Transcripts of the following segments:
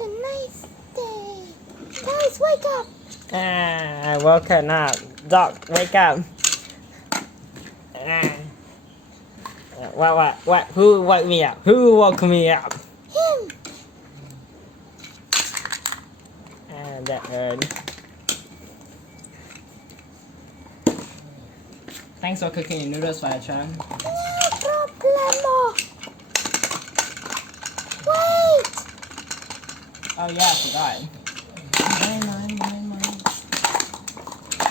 a nice day. Guys, wake up. I woken up. Doc, wake up. What? Who woke me up? Who woke me up? Him. That hurt. Thanks for cooking your noodles, Firetruck. No problemo. Wait. Oh yeah, I forgot.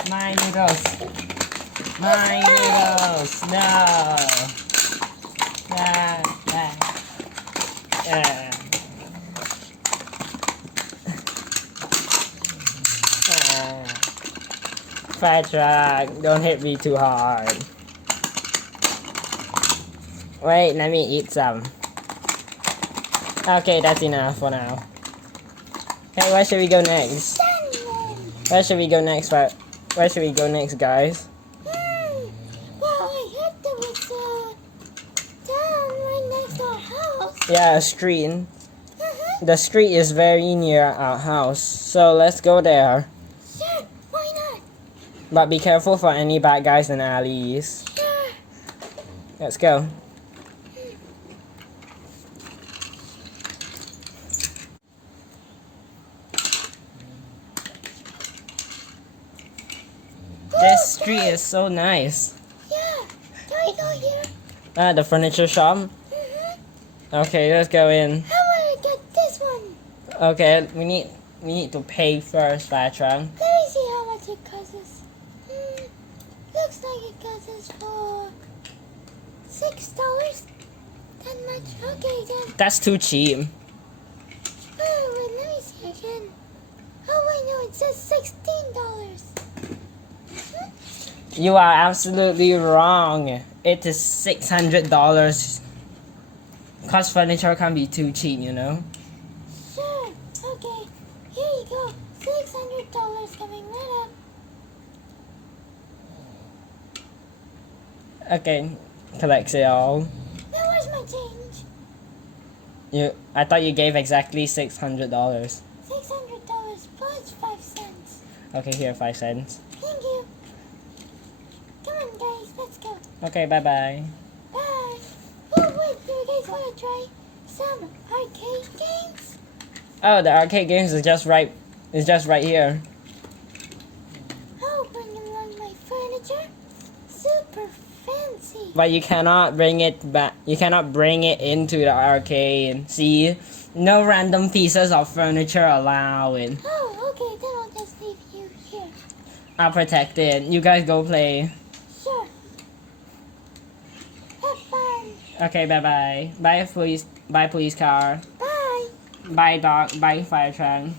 My noodles. My noodles. No. Firetruck, don't hit me too hard. Wait, let me eat some. Okay, that's enough for now. Hey, where should we go next? Where should we go next? Where should we go next, guys? Well, I heard there was down right next to our house. Yeah, a street. The street is very near our house, so let's go there. Sure, why not? But be careful for any bad guys in alleys. Sure. Let's go. This street is so nice. Yeah, can we go here? The furniture shop? Okay, let's go in. How will I get this one? Okay, we need to pay first, Firetruck. Let me see how much it costs us. Looks like it costs us for $6. That much? Okay then. That's too cheap. Oh, wait, let me see again. Oh wait, no, it says $16. You are absolutely wrong. It is $600. Cause furniture can be too cheap, you know. Sure. Okay. Here you go. $600 coming right up. Okay, collect it all. Now where's my change? I thought you gave exactly $600. $600 plus 5 cents. Okay, here, 5 cents. Thank you. Come on, guys. Let's go. Okay, bye-bye. Bye. Oh, wait. Do you guys want to try some arcade games? Oh, the arcade games is just right here. I'll bring along my furniture. Super fancy. But you cannot bring it back. You cannot bring it into the arcade. See? No random pieces of furniture allowed. Oh, okay. Then I'll just leave you here. I'll protect it. You guys go play. Sure. Have fun. Okay, bye-bye. Bye, police. Bye, police car. Bye. Bye, dog. Bye, Firetruck.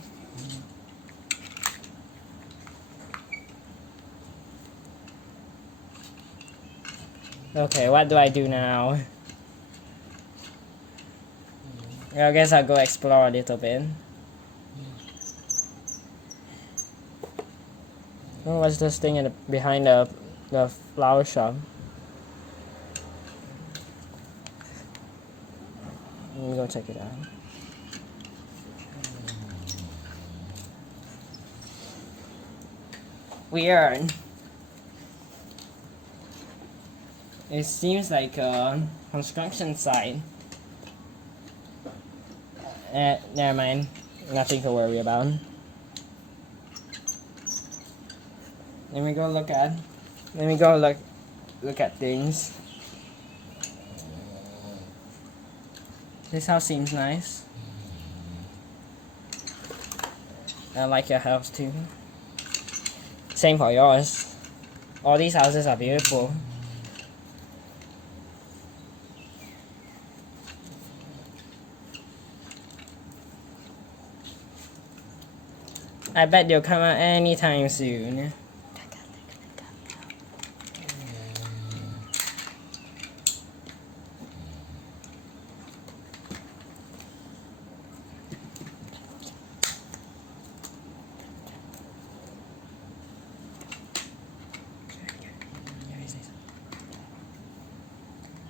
Okay, what do I do now? I guess I'll go explore a little bit. Oh, what's this thing behind the flower shop? Let me go check it out. Weird. It seems like a construction site. Never mind. Nothing to worry about. Let me go look at things. This house seems nice. I like your house too. Same for yours. All these houses are beautiful. I bet they'll come out anytime soon.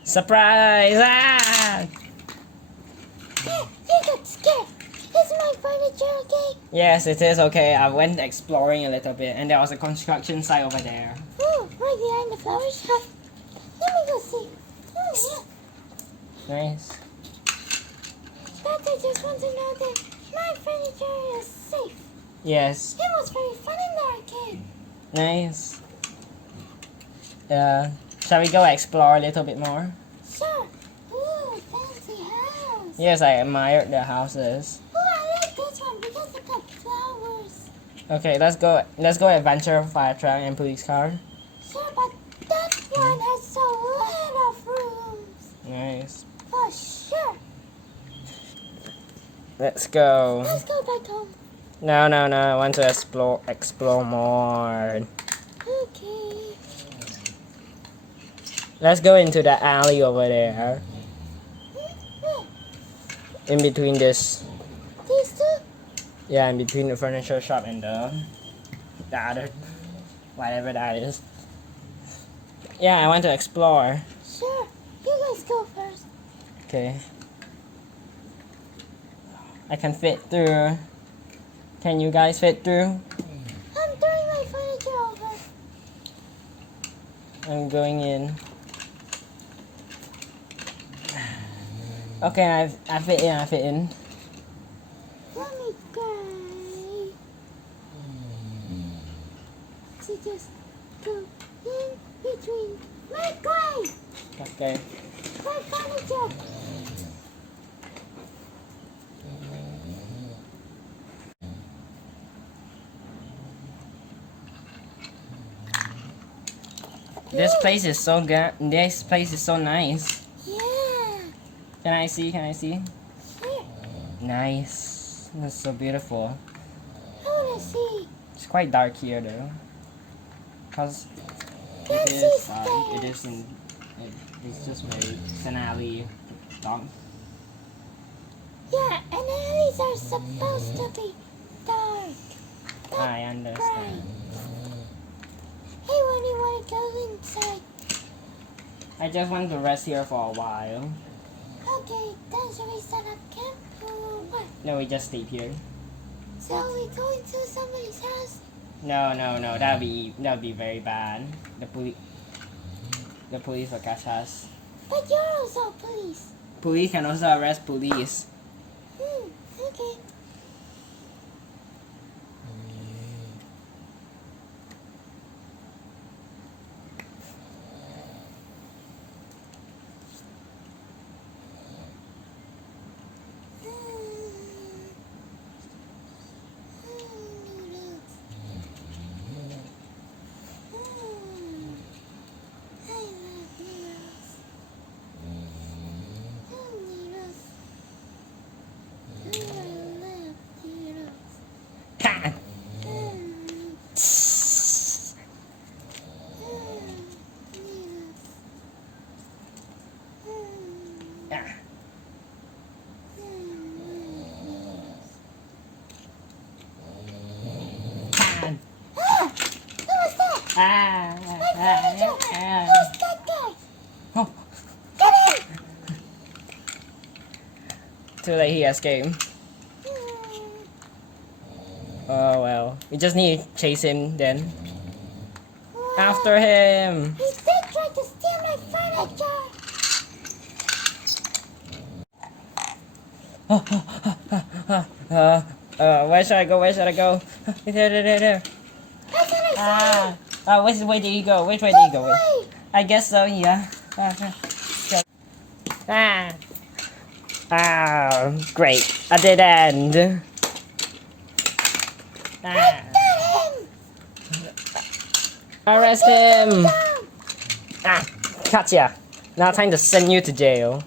Surprise! Ah! You got scared. Is my furniture okay? Yes, it is okay. I went exploring a little bit, and there was a construction site over there. Oh, right behind the flower shop. Let me go see. Oh, Nice. yeah. But I just want to know that my furniture is safe. Yes. It was very fun in the arcade. Nice. Shall we go explore a little bit more? Sure. Ooh, fancy house. Yes, I admire the houses. Oh, I like this one because it got flowers. Okay, let's go. Let's go adventure Firetruck and police car. Sure, but that one has a lot of rooms. Nice. For sure. Let's go. Let's go back home. No, no, no. I want to explore more. Okay. Let's go into the alley over there. Where? In between this. These two? Yeah, in between the furniture shop and the other, whatever that is. Yeah, I want to explore. Sure. You guys go first. Okay. I can fit through. Can you guys fit through? I'm throwing my furniture over. I'm going in. Okay, I fit in. I fit in. Let me try to just go in between my way. Okay. My furniture. This place is so good. This place is so nice. Yeah. Can I see? Can I see? Sure. Nice. That's so beautiful. I wanna see. It's quite dark here though. Cause Fancy it stairs. isn't. It's just very finale. Dark. Yeah, and alleys are supposed to be dark. I understand. Hey, when you wanna go inside? I just want to rest here for a while. Okay, then should we set up camp or what? No, we just sleep here. So we go into somebody's house? No, no, no. That'd be very bad. The police will catch us. But you're also police. Police can also arrest police. Okay. Ha! Ah. Ah. Ah. Who's that guy? Oh, Get him! too late. He escaped. Oh well. We just need to chase him then. After him. He did try to steal my furniture. Where should I go? Where should I go? There. How can I Which way did you go? Which way did you go? Wait. I guess so, yeah. Great. A dead end. Get him! Arrest him! Gotcha. Now time to send you to jail.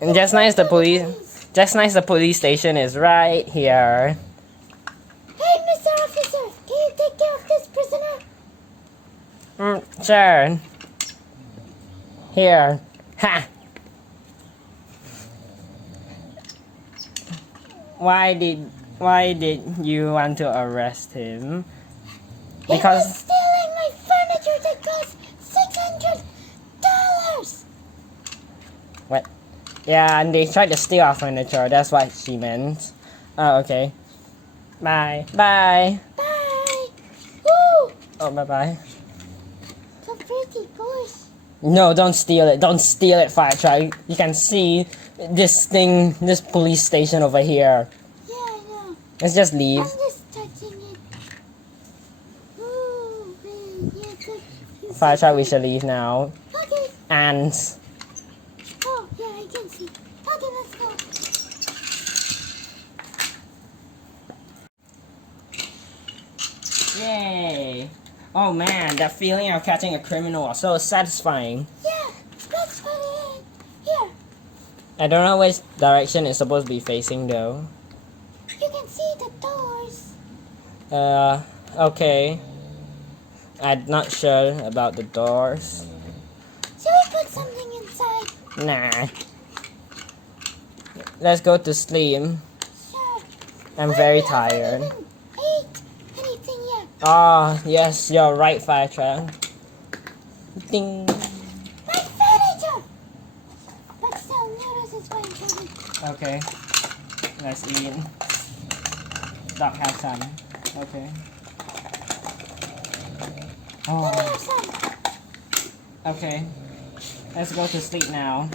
And just nice the police station is right here. Hey, Mr. Officer, can you take care of this prisoner? Sure. Here. Ha! Why did you want to arrest him? He was Because stealing my furniture that cost $600. what? Yeah, and they tried to steal our furniture. That's what she meant. Oh, okay. Bye. Bye. Bye. Woo! Oh, bye-bye. So pretty bush. No, don't steal it. Don't steal it, Firetruck. You can see this thing, this police station over here. Yeah, I know. Let's just leave. I'm just touching it. Ooh, yeah, good. Firetruck, we should leave now. Okay. And Oh, yeah, I can see. Okay, let's go. yay! Oh man, that feeling of catching a criminal was so satisfying. Yeah, let's put it in. Here, I don't know which direction it's supposed to be facing though. you can see the doors. Okay. I'm not sure about the doors. Should we put something inside? Nah. Let's go to sleep. Sure. I'm But very we haven't tired. even ate anything yet. Ah, yes, you're right, Firetruck. Ding. My furniture! But still, noodles is fine for me. Okay. Let's eat. Doc have some. Okay. Let me Oh, have some. okay. Let's go to sleep now.